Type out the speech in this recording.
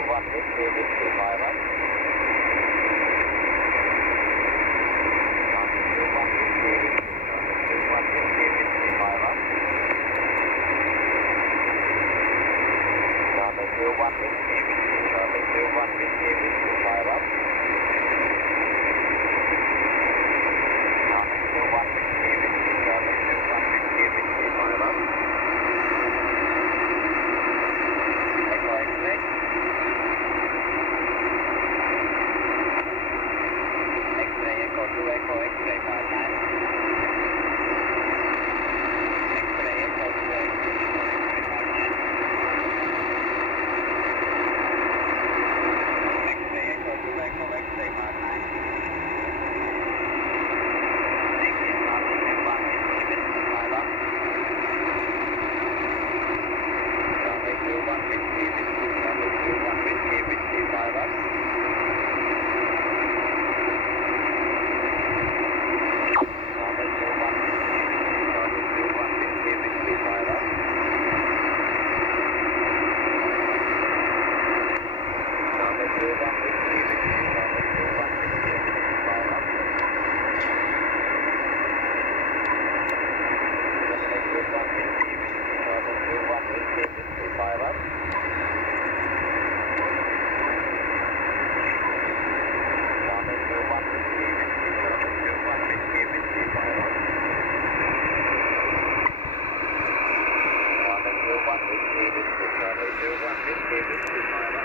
one whiskey, whiskey pilot. Two one whiskey, whiskey pilot. Two one whiskey, whiskey pilot. Two one whiskey, whiskey pilot. Echo X-ray. X-ray, Echo 2, Echo X-ray 59. X-ray, Echo 2, Echo X-ray 59. X-ray, Echo 2, Echo X-ray 59. Negative, nothing, and 1 whiskey, whiskey pilot. Runway 21 whiskey, runway 21 whiskey pilot. Runway 21 whiskey, pilot. Runway 21 whiskey, pilot. Runway 21 whiskey, pilot. Runway 21 whiskey, pilot. Runway 21 whiskey, pilot.